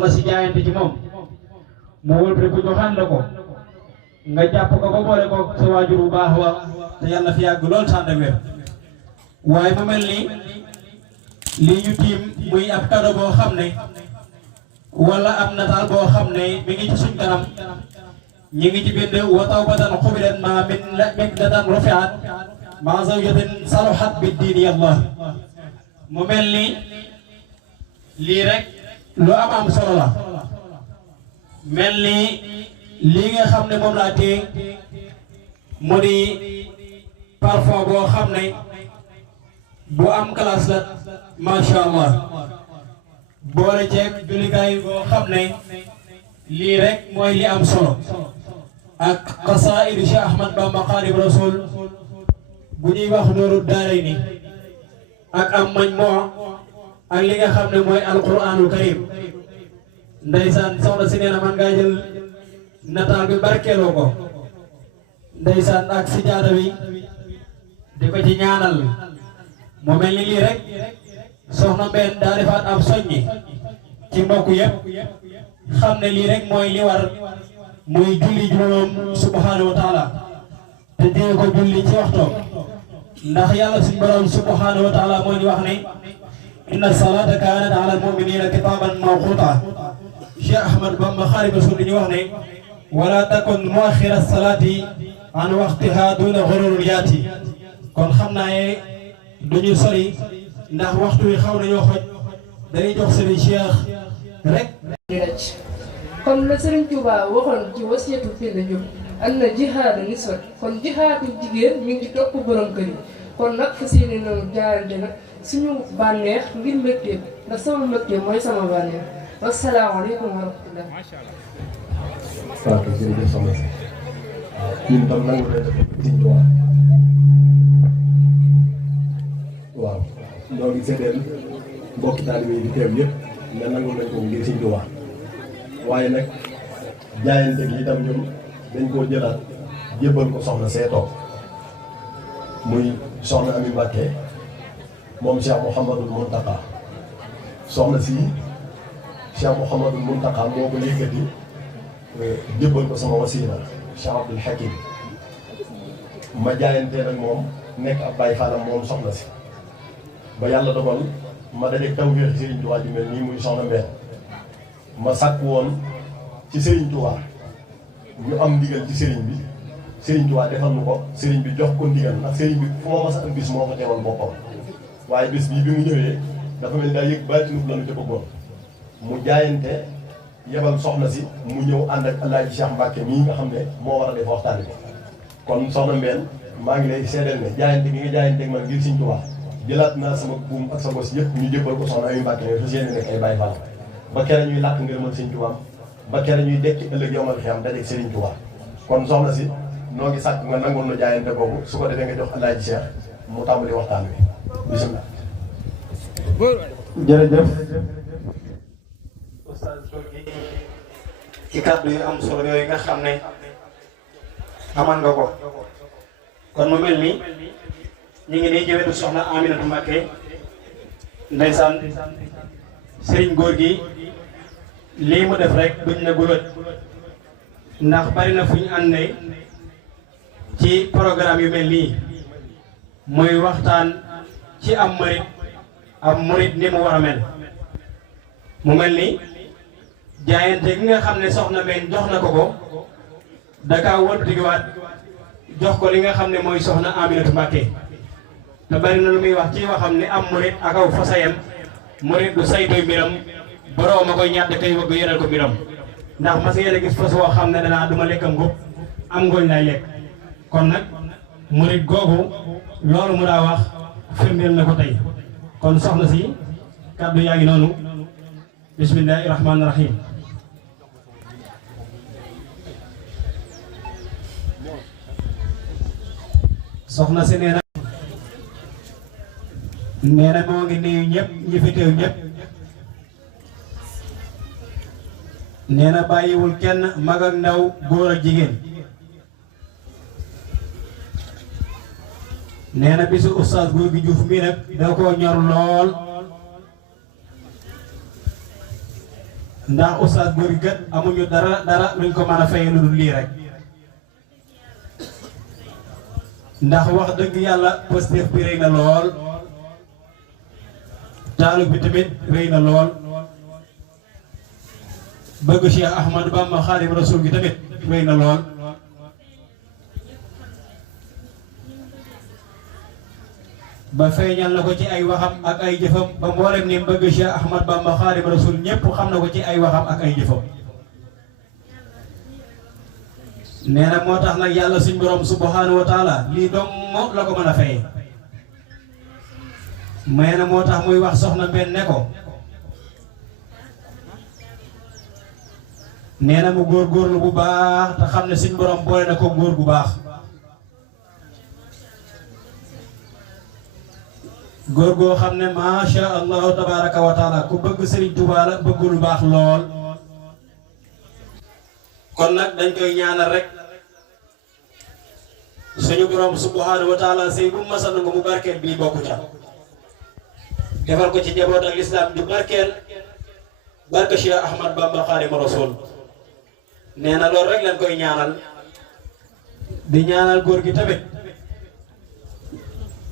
ma si jaayante ci moom mu wëlbati ko joxaan la ko nga jàpp ko ba boole ko sa waajur bu baax wa te yàlla fi yàgg lool tànn ak wér waaye mu mel ni lii ñu tiim muy ab kado boo xam ne wala ab nataal boo xam ne mi ngi ci suñ kanam ñi ngi ci bind wa tawbatan qubilat ma min miqdatan rufiat ma zawjatin saluhat bi diini Allah mu mel ni lii rek lu am solo la mel ni lii nga xam ne moom laa téye mu di parfum boo xam ne bu am classe la macha allah boole ceeg jullikaay boo xam ne lii rek mooy li am solo ak xasaayid Cheikh Ahmad Bamba Xaadimu Rasuul bu ñuy wax Nuuru Daarayni ak am majmuu ak li nga xam ne mooy alquranul karim ndeysaan soxna si nee na man ngaa jël nataal bi barkeeloo ko ndeysaan ak si jaada bi di ko ci ñaanal mu mel ni lii rek soxna Mbène daa defaat ab soññi ci mbokk yëpp xam ne lii rek mooy li war muy julli juróom subhanahu wa taala te dee ko julli ci waxtoom ndax yàlla suñu borom subhanahu wa taala moo ñu wax ne inna salata kanat ala almuminina kitaban mawquta Cheikh Ahmad Bamba Xaadimu Rasuul ñu wax ne wala takun muaxira salati an waxtiha duna xururul yaati kon xam naa ne duñu sori ndax waxtu wi xaw nañoo xoj dañuy jox Serigne Cheikh rek comme la Serigne Touba waxoon ci wasiyatu Penda Diop am na jihaadu niswat kon jihaadu jigéen mi ngi topp borom kër yi kon nag fas yéene noonu jaarante nag suñu bànneex ngir mbégte ndax sama mbégte mooy sama bànneex wasalaamaaleykum wa rahmatulah. waaw kay jërëjëf soxna si ñun tam nangu nañ def Sëriñ Tuubaa waaw ñoo ngi seedeel mbokki taalibe yi di teew yëpp ne nangu nañ ko ngir Sëriñ Tuubaa waaye nag jaayante gi itam ñun dañ koo jëlaat jébbal ko soxna see toog muy soxna Ami Mbàkke moom Cheikh Mouhamadul Mountakha soxna si Cheikh Mouhamadul Mountakha moo ko yëkkati jébbal ko sama wasiila Cheikh Abdoul Hakim ma jaayante nag moom nekk ab Baay Faalam moom soxna si ba yàlla dogal ma dajeeg tawfeex Serigne Touba ju mel nii muy soxna Mbène ma sàkk woon ci Serigne Touba ñu am ndigal ci Serigne bi Serigne Touba defal nu ko Serigne bi jox ko ndigal ndax Serigne bi fu ma mas a am bis moo ko teewal boppam waaye bis bii bi mu ñëwee dafa mel ni daa yëg baatinub lanu ca bëggoon mu jaayante yebal soxna si mu ñëw ànd ak El Hadj Cheikh Mbacke mii nga xam ne moo war a def waxtaan bi kon soxna Mbène maa ngi lay seedeel ne jaayante gi nga jaayante ak man ngir Serigne Touba jëlaat naa sama buum ak sa gos yëpp ñu jébbal ko soxna Ami Mbacke nga fas yéene nekk ay Baay Faal ba kere ñuy làkk ngërëmal Serigne Touba ba kere ñuy dekki ëllëg yowmal xiyam dajeeg Serigne Touba kon soxna si noo ngi sàkk nga nangoon na jaayante boobu su ko defee nga jox El Hadj Cheikh mu tàmbali waxtaan wi bisimilah. jërëjëf oustaz ci kàddu yu am solo yooyu nga xam ne amal nga ko kon mu mel ni ñu ngi nii jëwetu soxna Aminatu Mbàkke ndeysaan sëriñ góor gi lii mu def rek duñ ne gulat ndax bari na fu ñu àndee ci programme yu mel nii muy waxtaan ci am murit ni mu war a mel mu mel ni jaayante gi nga xam ne soxna Mbène jox na ko daka wëlbatiwaat jox ko li nga xam ne mooy soxna Aminatu Mbàkke te bari na lu muy wax ci waxam ne am murit ak aw fasayam murit du saytoy mbiram boroom a koy ñàdd kay wëgg yoral ko mbiram ndax mas yéen a gis fas woo xam ne danaa duma lekkam góob am ngooñ lay lekk kon nag murit googu loolu mu daa wax firndeel na ko tey kon soxna si kàddu yaa ngi noonu bismillahi rahmaani rahim soxna si nee na moo ngi nuyu ñëpp ñi fi teew ñëpp nee na bàyyiwul kenn mag ak ndaw góor ak jigéen nee na bisu oustaz Gorgui Diouf mii nag da koo ñor lool ndax oustaz Gorgui kat amuñu dara luñ ko mën a fay lu dul lii rek ndax wax dëgg yàlla Pastef bi rëy na lool taalib bi tamit rëy na lool bëgg Cheikh Ahmadou Bamba Xaadimu Rasuul gi tamit rëy na lool ba feeñal na ko ci ay waxam ak ay jëfam ba mboolem ni bëgg Cheikh Ahmadou Bamba Xaadimu Rasuul ñépp xam na ko ci ay waxam ak ay jëfam nee na moo tax nag yàlla suñ borom subhanahu wa taala lii dong la ko mën a fayee may na moo tax muy wax soxna benn ne ko nee na mu góorgóorlu bu baax te xam ne suñ borom boole na ko góor gu baax góor goo xam ne macha allahu tabaraka wa taala ku bëgg Serigne Touba la bëgg lu baax lool kon nag dañ koy ñaanal rek suñu borom subhanahu wa taala sëy bu masa nangu mu barkeel bii bokku ca defal ko ci njaboot ak lislaam ju barkeel barke Cheikh Ahmad Bamba Xaadimu Rasuul nee na loolu rek lañ koy ñaanal di ñaanal góor gi tamit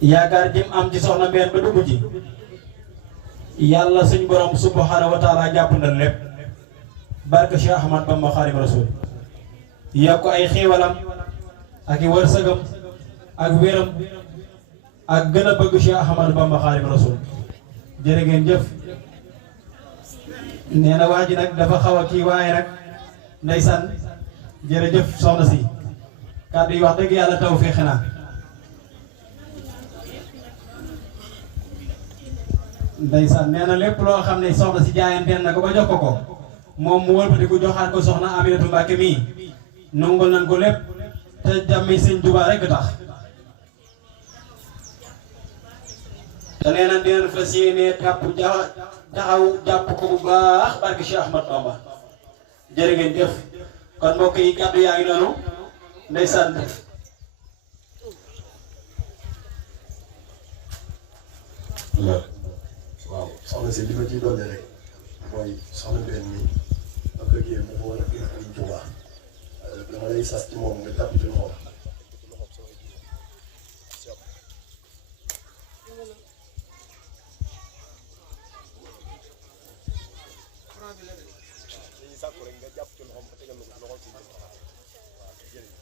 yaakaar jëm am ci soxna mbeen ba dugg ci yàlla suñu borom subhanahu wa taala jàpp na lépp barke Cheikh Ahmad Bamba Xaadimu Rasuul yokk ay xéewalam ak i wërsëgam ak wéram ak gën a bëgg Cheikh Ahmadou Bamba Xaadimu Rasuul jërë ngeen jëf nee na waa ji nag dafa xaw a kii waaye nag ndeysaan jërëjëf soxna si kàddu yi wax dëgg yàlla taw fii xanaa ndeysaan nee na lépp loo xam ne soxna si jaayanteen na ko ba jox ko moom mu wëlbati ko joxaat ko soxna Aminatu Mbàkke mii nongul nañ ko lépp te jàmmi Sëñ Tuubaa rekk tax te nee na dinañ fas yéene taxaw jàpp ko bu baax barke Cheikh Ahmad Bamba jërë ngeen jëf kon mbokk yi kàddu yaa ngi noonu ndeysaan waaw soxna si li ma ciy dolli rek mooy soxna benn mi ak liggéey bu ko war a gën a am Tuubaa dama lay sas ci moom nga jàpp ci loxoom. dañuy sàkku rek nga jàpp ci loxoom ba tegal ko ci loxoom si jërëjëf.